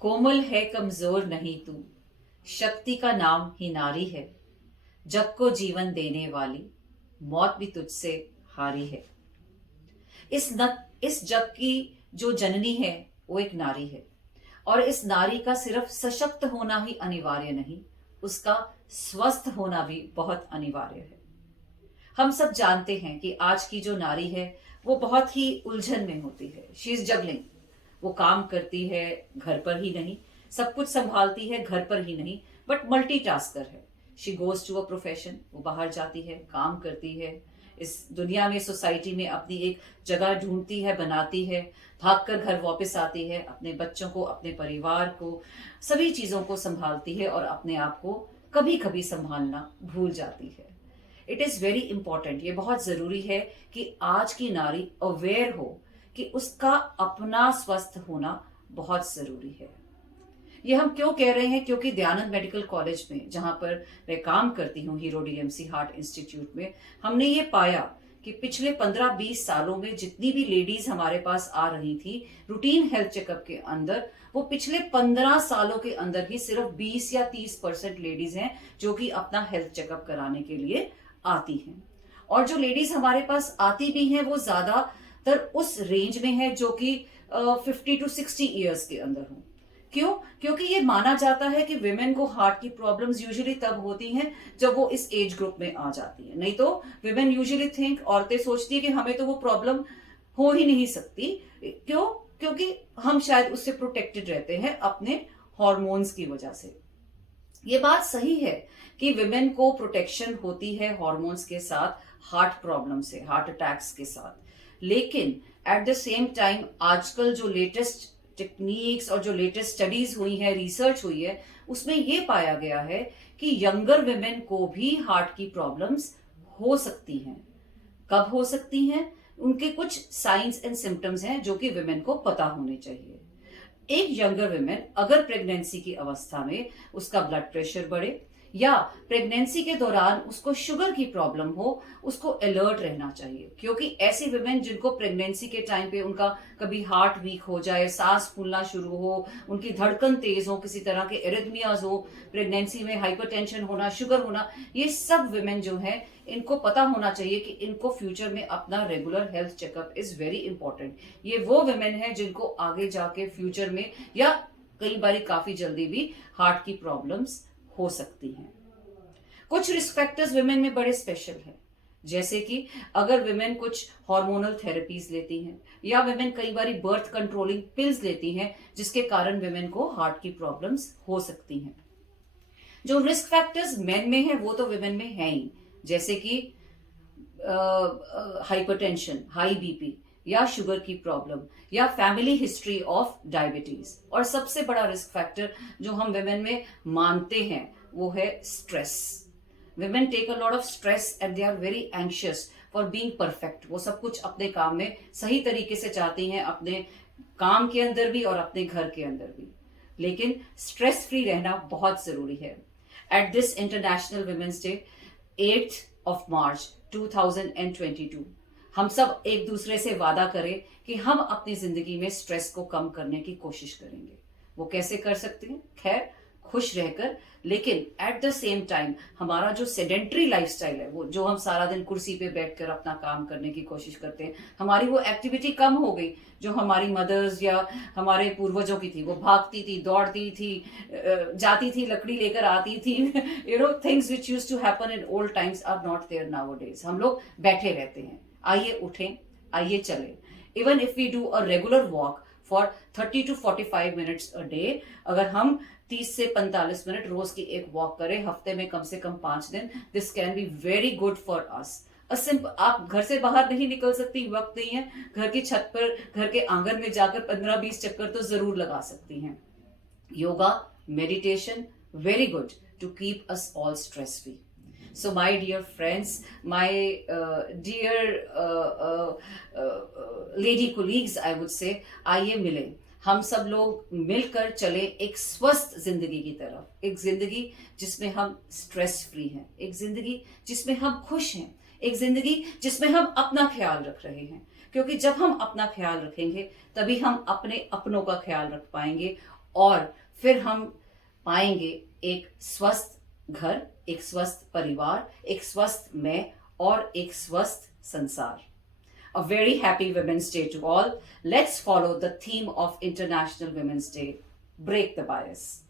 कोमल है कमजोर नहीं तू, शक्ति का नाम ही नारी है। जग को जीवन देने वाली, मौत भी तुझसे हारी है। इस जग की जो जननी है वो एक नारी है। और इस नारी का सिर्फ सशक्त होना ही अनिवार्य नहीं, उसका स्वस्थ होना भी बहुत अनिवार्य है। हम सब जानते हैं कि आज की जो नारी है वो बहुत ही उलझन में होती है। She is juggling. वो काम करती है, घर पर ही नहीं, सब कुछ संभालती है, घर पर ही नहीं, बट मल्टीटास्कर है। She goes to a profession, वो बाहर जाती है, काम करती है, इस दुनिया में, सोसाइटी में अपनी एक जगह ढूंढती है, बनाती है, भागकर घर वापस आती है, अपने बच्चों को, अपने परिवार को, सभी चीजों को संभालती है और अपने आप को कभी कभी संभालना भूल जाती है। इट इज वेरी इंपॉर्टेंट, ये बहुत जरूरी है कि आज की नारी अवेयर हो कि उसका अपना स्वस्थ होना बहुत जरूरी है। ये हम क्यों कह रहे हैं? क्योंकि दयानंद मेडिकल कॉलेज में, जहां पर मैं काम करती हूँ, हीरो डीएमसी हार्ट इंस्टीट्यूट में, हमने ये पाया कि पिछले 15-20 सालों में जितनी भी लेडीज हमारे पास आ रही थी रूटीन हेल्थ चेकअप के अंदर, वो पिछले 15 सालों के अंदर ही सिर्फ 20 या 30% लेडीज हैं जो कि अपना हेल्थ चेकअप कराने के लिए आती हैं। और जो लेडीज हमारे पास आती भी हैं वो ज्यादातर उस रेंज में है जो कि 50 to 60 ईयर्स के अंदर हो। क्यों? क्योंकि ये माना जाता है कि विमेन को हार्ट की प्रॉब्लम्स यूजुअली तब होती हैं जब वो इस एज ग्रुप में आ जाती है। नहीं तो विमेन यूजुअली थिंक, औरतें सोचती है कि हमें तो वो प्रॉब्लम हो ही नहीं सकती। क्यों? क्योंकि हम शायद उससे प्रोटेक्टेड रहते हैं अपने हॉर्मोन्स की वजह से। ये बात सही है कि विमेन को प्रोटेक्शन होती है हॉर्मोन्स के साथ, हार्ट प्रॉब्लम से, हार्ट अटैक्स के साथ। लेकिन एट द सेम टाइम आजकल जो लेटेस्ट टेक्निक्स और जो लेटेस्ट स्टडीज हुई है, रिसर्च हुई है, उसमें ये पाया गया है कि यंगर विमेन को भी हार्ट की प्रॉब्लम्स हो सकती हैं। कब हो सकती हैं? उनके कुछ साइंस एंड सिम्टम्स हैं जो कि विमेन को पता होने चाहिए। एक यंगर विमेन अगर प्रेगनेंसी की अवस्था में उसका ब्लड प्रेशर बढ़े या प्रेगनेंसी के दौरान उसको शुगर की प्रॉब्लम हो, उसको अलर्ट रहना चाहिए। क्योंकि ऐसी विमेन जिनको प्रेगनेंसी के टाइम पे उनका कभी हार्ट वीक हो जाए, सांस फूलना शुरू हो, उनकी धड़कन तेज हो, किसी तरह के एरिथमियाज हो, प्रेगनेंसी में हाइपरटेंशन होना, शुगर होना, ये सब विमेन जो है इनको पता होना चाहिए कि इनको फ्यूचर में अपना regular health checkup is very important. ये वो विमेन है जिनको आगे जाके फ्यूचर में या कई बार काफी जल्दी भी हार्ट की प्रॉब्लम्स हो सकती हैं। कुछ रिस्क फैक्टर्स विमेन में बड़े स्पेशल हैं, जैसे कि अगर विमेन कुछ हार्मोनल थेरेपीज लेती हैं या विमेन कई बार बर्थ कंट्रोलिंग पिल्स लेती हैं जिसके कारण विमेन को हार्ट की प्रॉब्लम्स हो सकती हैं। जो रिस्क फैक्टर्स मेन में है वो तो विमेन में है ही, जैसे कि हाइपरटेंशन, हाई बीपी या शुगर की प्रॉब्लम या फैमिली हिस्ट्री ऑफ डायबिटीज। और सबसे बड़ा रिस्क फैक्टर जो हम विमेन में मानते हैं वो है stress. Women take a lot of stress and they are very anxious for being perfect. वो सब कुछ अपने काम में सही तरीके से चाहती हैं, अपने काम के अंदर भी और अपने घर के अंदर भी। लेकिन स्ट्रेस फ्री रहना बहुत जरूरी है। At this international women's day 8th of March 2022 हम सब एक दूसरे से वादा करें कि हम अपनी जिंदगी में स्ट्रेस को कम करने की कोशिश करेंगे। वो कैसे कर सकते हैं? खैर, खुश रहकर, लेकिन एट द सेम टाइम हमारा जो सेडेंट्री लाइफस्टाइल है, वो जो हम सारा दिन कुर्सी पे बैठकर अपना काम करने की कोशिश करते हैं, हमारी वो एक्टिविटी कम हो गई जो हमारी मदर्स या हमारे पूर्वजों की थी। वो भागती थी, दौड़ती थी, जाती थी, लकड़ी लेकर आती थी। Things which used to happen in old times are not there nowadays. हम लोग बैठे रहते हैं। आइए उठें, आइए चलें। Even if we do a regular walk for 30 to 45 minutes a day, अगर हम 30 से 45 मिनट रोज की एक वॉक करें हफ्ते में कम से कम 5 दिन, this can be very good for us. आप घर से बाहर नहीं निकल सकती, वक्त नहीं है, घर की छत पर, घर के आंगन में जाकर 15-20 चक्कर तो जरूर लगा सकती हैं। Yoga, meditation, very good to keep us all stress free. So my dear friends, my dear lady colleagues, I would say, आइए मिले, हम सब लोग मिलकर चले एक स्वस्थ जिंदगी की तरफ। एक जिंदगी जिसमें हम स्ट्रेस फ्री हैं, एक जिंदगी जिसमें हम खुश हैं, एक जिंदगी जिसमें हम अपना ख्याल रख रहे हैं। क्योंकि जब हम अपना ख्याल रखेंगे तभी हम अपने अपनों का ख्याल रख पाएंगे और फिर हम पाएंगे एक स्वस्थ घर, एक स्वस्थ परिवार, एक स्वस्थ मैं और एक स्वस्थ संसार. A very happy Women's Day to all. Let's follow the theme of International Women's Day. Break the bias.